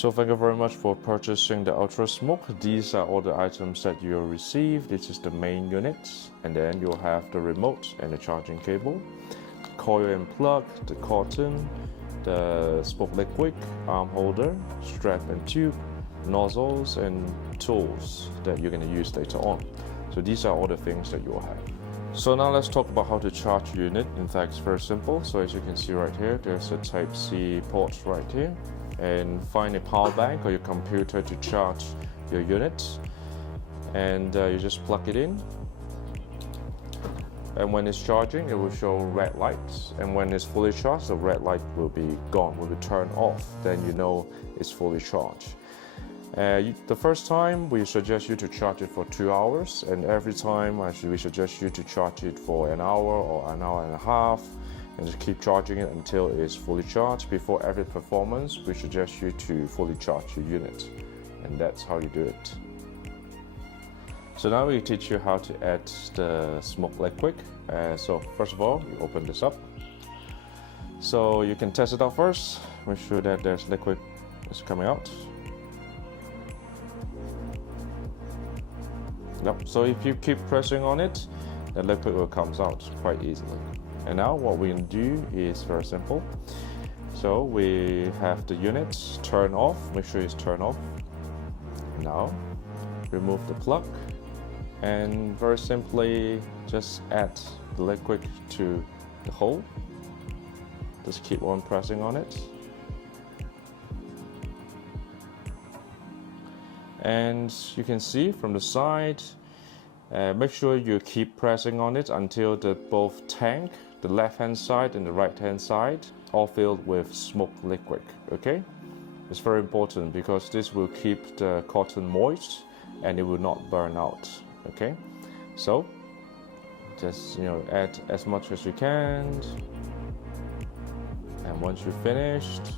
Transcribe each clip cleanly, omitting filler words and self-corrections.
So thank you very much for purchasing the Ultra Smoke. These are all the items that you'll receive. This is the main unit, and then you'll have the remote and the charging cable, coil and plug, the cotton, the smoke liquid, arm holder, strap and tube, nozzles and tools that you're going to use later on. So these are all the things that you'll have. So now let's talk about how to charge your unit. In fact, it's very simple. So as you can see right here, there's a Type-C port right here. And find a power bank or your computer to charge your unit. And you just plug it in. And when it's charging, it will show red lights. And when it's fully charged, the red light will be gone, will be turned off. Then you know it's fully charged. The first time, we suggest you to charge it for 2 hours, and every time actually we suggest you to charge it for an hour or an hour and a half, and just keep charging it until it's fully charged. Before every performance, we suggest you to fully charge your unit, and that's how you do it. So now we teach you how to add the smoke liquid. So first of all, you open this up. So you can test it out first. Make sure that there's liquid is coming out. Yep. So if you keep pressing on it, the liquid will come out quite easily. And now what we can do is very simple. So we have the unit turn off. Make sure it's turned off. Now remove the plug and very simply just add the liquid to the hole. Just keep on pressing on it. And you can see from the side, make sure you keep pressing on it until the both tank, the left hand side and the right hand side, all filled with smoke liquid. Okay, it's very important because this will keep the cotton moist and it will not burn out. Okay, so just add as much as you can, and once you're finished,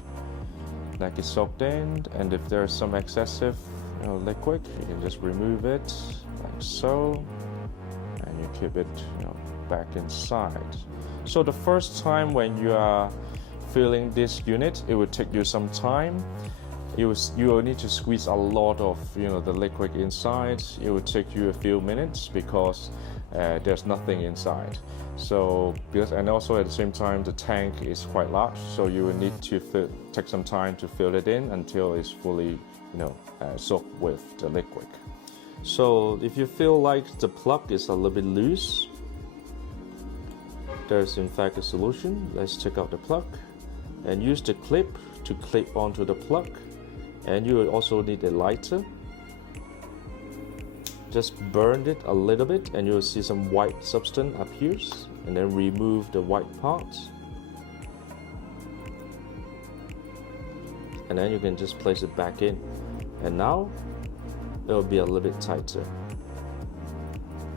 like it's soaked in, and if there's some excessive liquid, you can just remove it like so, and you keep it back inside. So the first time when you are filling this unit, it will take you some time. You will need to squeeze a lot of the liquid inside. It will take you a few minutes because there's nothing inside. So and also at the same time the tank is quite large, so you will need to take some time to fill it in until it's fully soaked with the liquid. So if you feel like the plug is a little bit loose, there's in fact a solution. Let's take out the plug and use the clip to clip onto the plug, and you will also need a lighter. Just burn it a little bit and you will see some white substance appears, and then remove the white parts, and then you can just place it back in, and now it will be a little bit tighter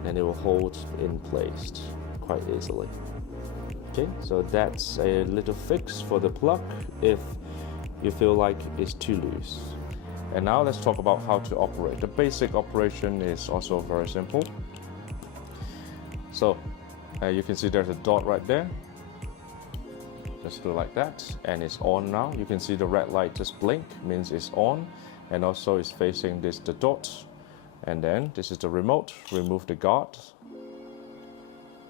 and it will hold in place quite easily. Okay, so that's a little fix for the plug if you feel like it's too loose. And now let's talk about how to operate. The basic operation is also very simple. So you can see there's a dot right there. Just do like that, and it's on now. You can see the red light just blink, means it's on, and also it's facing the dot. And then this is the remote. Remove the guard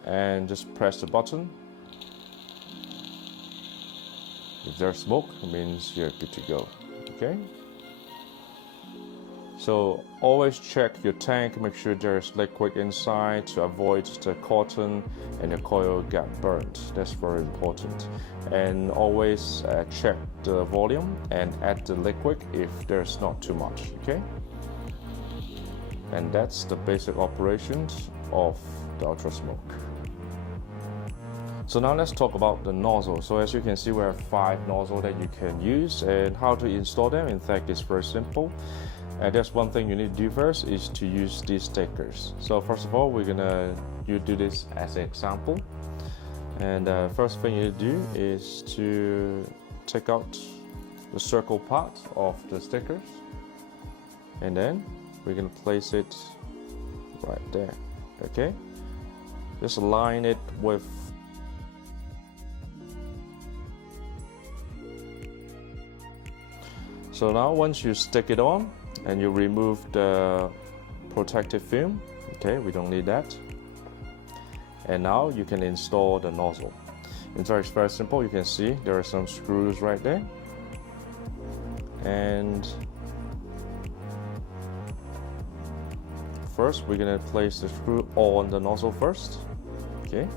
and just press the button. If there's smoke, it means you're good to go. Okay. So always check your tank, make sure there's liquid inside to avoid the cotton and the coil get burnt. That's very important. And always check the volume and add the liquid if there's not too much. Okay. And that's the basic operations of the Ultra Smoke. So now let's talk about the nozzle. So as you can see, we have 5 nozzles that you can use, and how to install them. In fact, it's very simple. There's one thing you need to do first is to use these stickers. So first of all, you do this as an example. And first thing you do is to take out the circle part of the stickers, and then we're gonna place it right there. Okay, just align it with So now once you stick it on and you remove the protective film, okay, we don't need that. And now you can install the nozzle. In fact, it's very simple. You can see there are some screws right there. And first we're gonna place the screw on the nozzle first, okay.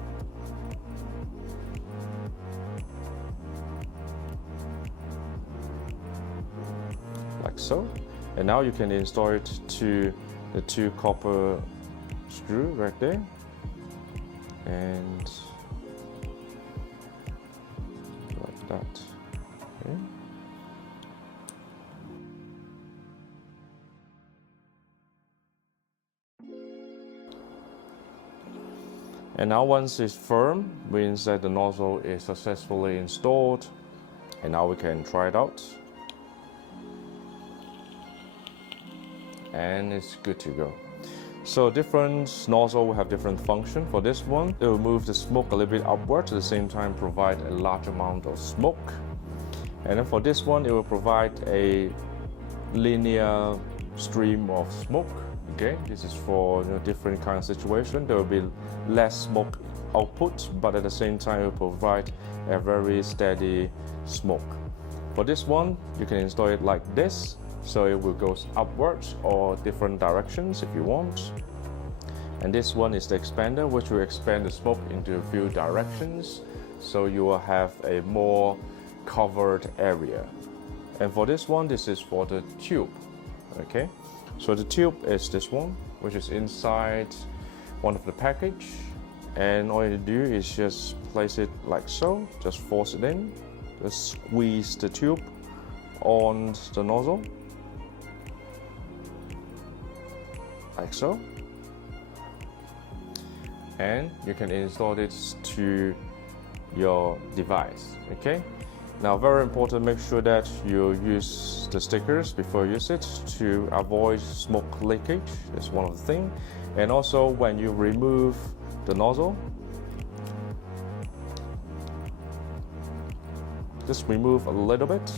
Like so. And now you can install it to the 2 copper screw right there. And like that, okay. And now once it's firm, means that the nozzle is successfully installed. And now we can try it out. And it's good to go. So different nozzle will have different function. For this one, it will move the smoke a little bit upward, at the same time provide a large amount of smoke. And then for this one, it will provide a linear stream of smoke. Okay, this is for different kind of situation. There will be less smoke output, but at the same time, it will provide a very steady smoke. For this one, you can install it like this. So it will go upwards or different directions if you want. And this one is the expander, which will expand the smoke into a few directions. So you will have a more covered area. And for this one, this is for the tube. Okay, so the tube is this one, which is inside one of the package. And all you do is just place it like so, just force it in, just squeeze the tube on the nozzle. Like so, and you can install this to your device. Okay, now very important, make sure that you use the stickers before you use it to avoid smoke leakage. That's one of the things. And also when you remove the nozzle, just remove a little bit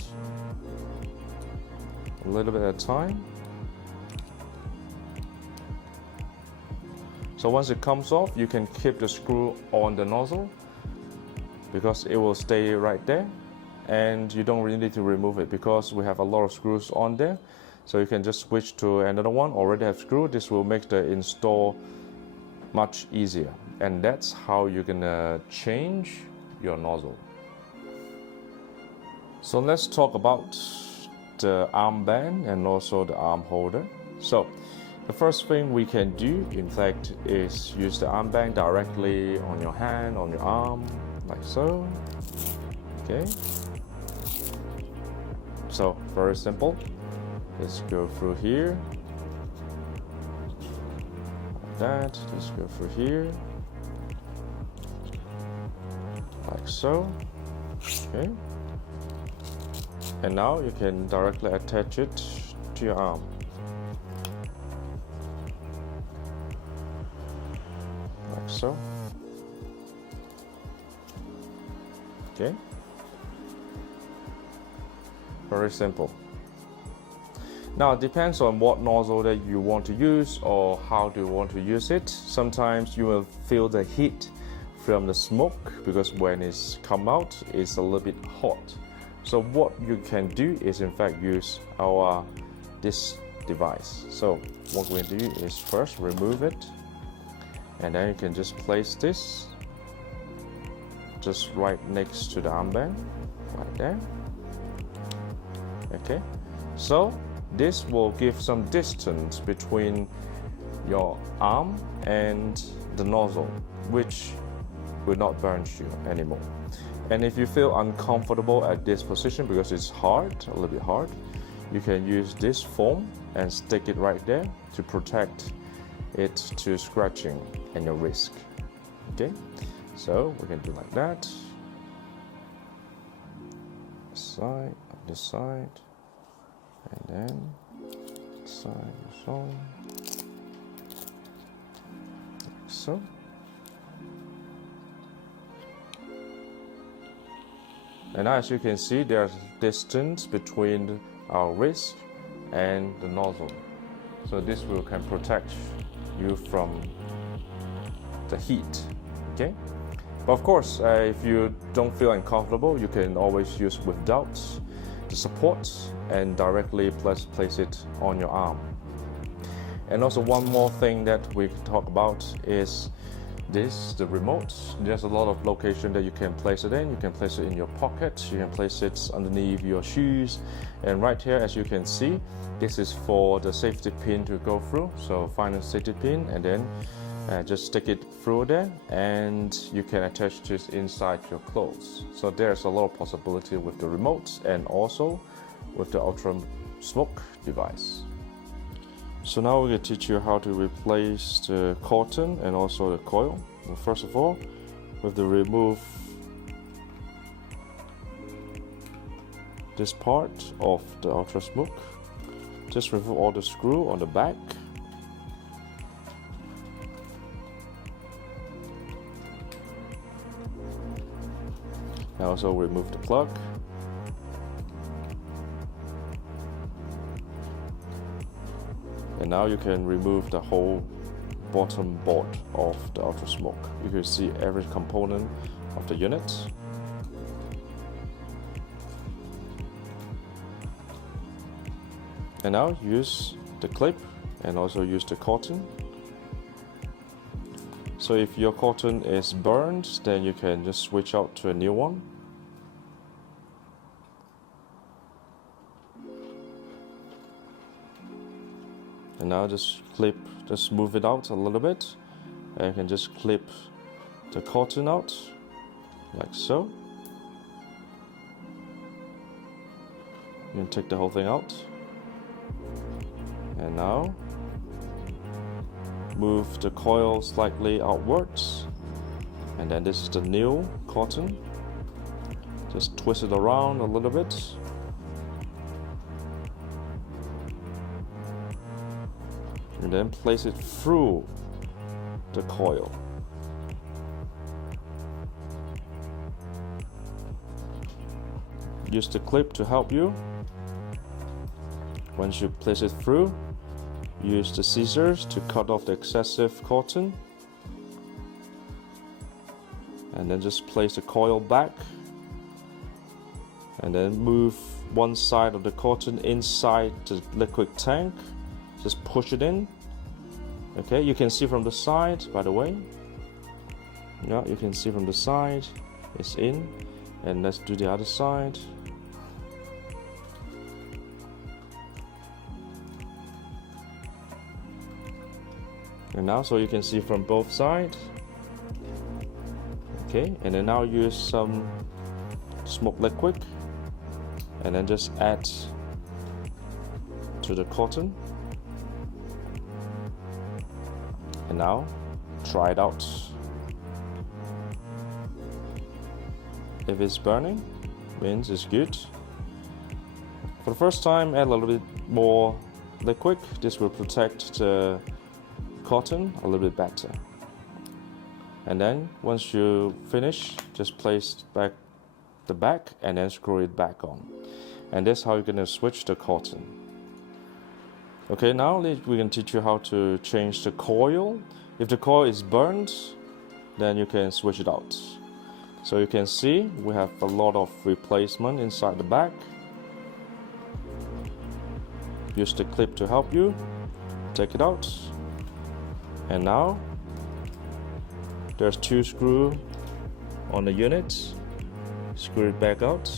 at a time. So once it comes off, you can keep the screw on the nozzle because it will stay right there, and you don't really need to remove it because we have a lot of screws on there. So you can just switch to another one, already have screw. This will make the install much easier. And that's how you're gonna change your nozzle. So let's talk about the armband and also the arm holder. So the first thing we can do, in fact, is use the armband directly on your hand, on your arm, like so. Okay. So very simple. Let's go through here. Like that. Let's go through here. Like so. Okay. And now you can directly attach it to your arm. Like so. Okay. Very simple. Now it depends on what nozzle that you want to use or how do you want to use it. Sometimes you will feel the heat from the smoke because when it's come out, it's a little bit hot. So what you can do is in fact use this device. So what we do is first remove it, and then you can just place this just right next to the armband, right there. Okay, so this will give some distance between your arm and the nozzle, which will not burn you anymore. And if you feel uncomfortable at this position because it's hard, a little bit hard, you can use this foam and stick it right there to protect it to scratching and your wrist. Okay, so we can do like that. Side, this side, and then side, so, like so. And as you can see, there's distance between our wrist and the nozzle. So this can protect you from the heat, okay? But of course, if you don't feel uncomfortable, you can always use without the support and directly place it on your arm. And also one more thing that we can talk about is the remote. There's a lot of location that you can place it in. You can place it in your pocket, you can place it underneath your shoes, and right here, as you can see, this is for the safety pin to go through. So find a safety pin and then just stick it through there, and you can attach this inside your clothes. So there's a lot of possibility with the remote and also with the ultra smoke device. So now we're going to teach you how to replace the cotton and also the coil. Well, first of all, we have to remove this part of the ultra smoke. Just remove all the screw on the back. And also remove the plug. And now you can remove the whole bottom board of the ultra smoke. You can see every component of the unit. And now use the clip and also use the cotton. So if your cotton is burned, then you can just switch out to a new one. And now just move it out a little bit. And you can just clip the cotton out, like so. You can take the whole thing out. And now, move the coil slightly outwards. And then this is the new cotton. Just twist it around a little bit. And then place it through the coil. Use the clip to help you. Once you place it through, use the scissors to cut off the excessive cotton. And then just place the coil back. And then move one side of the cotton inside the liquid tank. Just push it in. Okay, you can see from the side, by the way. Yeah, you can see from the side, it's in. And let's do the other side. And now, so you can see from both sides. Okay, and then now use some smoke liquid. And then just add to the cotton. And now, try it out. If it's burning, means it's good. For the first time, add a little bit more liquid. This will protect the cotton a little bit better. And then, once you finish, just place back the back and then screw it back on. And that's how you're gonna switch the cotton. Okay, now we're going to teach you how to change the coil. If the coil is burned, then you can switch it out. So you can see we have a lot of replacement inside the back. Use the clip to help you. Take it out. And now there's 2 screws on the unit. Screw it back out.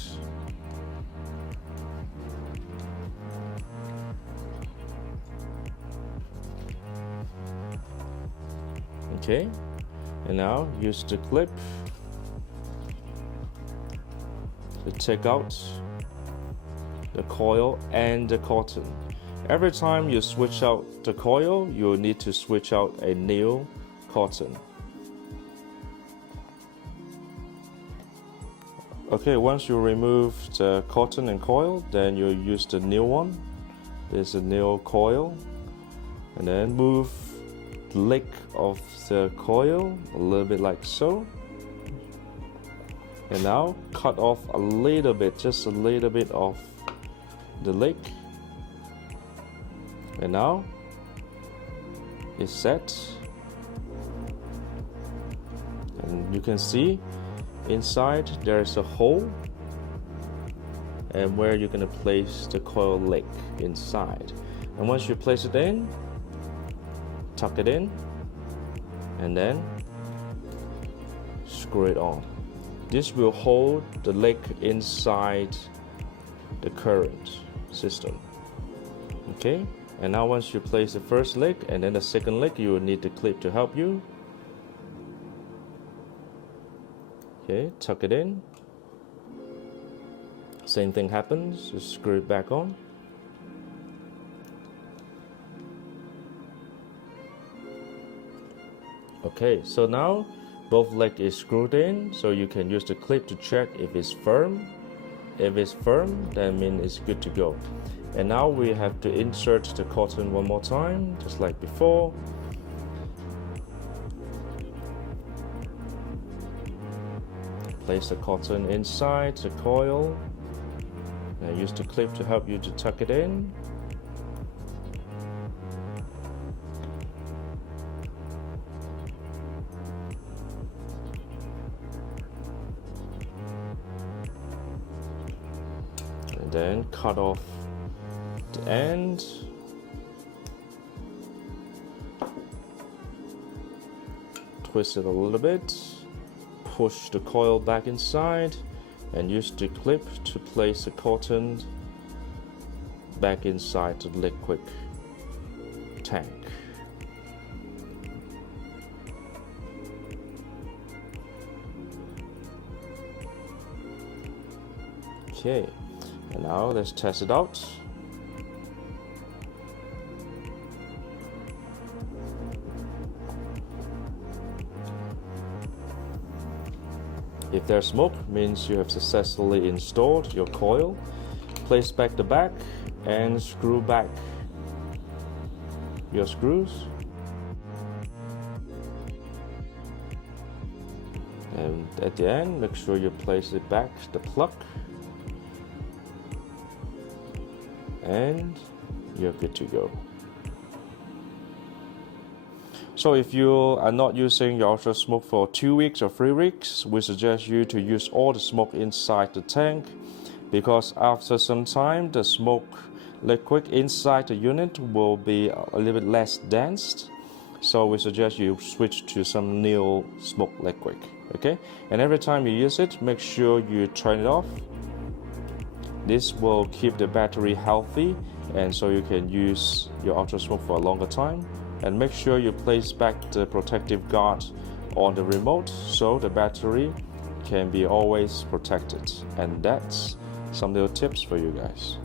Okay, and now use the clip to take out the coil and the cotton. Every time you switch out the coil, you need to switch out a new cotton. Okay, once you remove the cotton and coil, then you use the new one. There's a new coil, and then move the leg of the coil a little bit like so. And now cut off a little bit, just a little bit of the lake, and now it's set. And you can see inside there's a hole, and where you're going to place the coil link inside. And once you place it in, tuck it in, and then screw it on. This will hold the link inside the current system. Okay, and now once you place the first link and then the second link, you will need the clip to help you. Okay, tuck it in. Same thing happens, just screw it back on. Okay, so now both legs is screwed in, so you can use the clip to check if it's firm. If it's firm, that means it's good to go. And now we have to insert the cotton one more time, just like before. Place the cotton inside the coil. And use the clip to help you to tuck it in. And then cut off the end. Twist it a little bit. Push the coil back inside and use the clip to place the cotton back inside the liquid tank. Okay, and now let's test it out. If there's smoke, means you have successfully installed your coil. Place back the back and screw back your screws. And at the end, make sure you place it back the plug. And you're good to go. So if you are not using your ultra smoke for 2 weeks or 3 weeks, we suggest you to use all the smoke inside the tank, because after some time the smoke liquid inside the unit will be a little bit less dense. So we suggest you switch to some new smoke liquid. Okay, and every time you use it, make sure you turn it off. This will keep the battery healthy, and so you can use your ultra smoke for a longer time. And make sure you place back the protective guard on the remote so the battery can be always protected. And that's some little tips for you guys.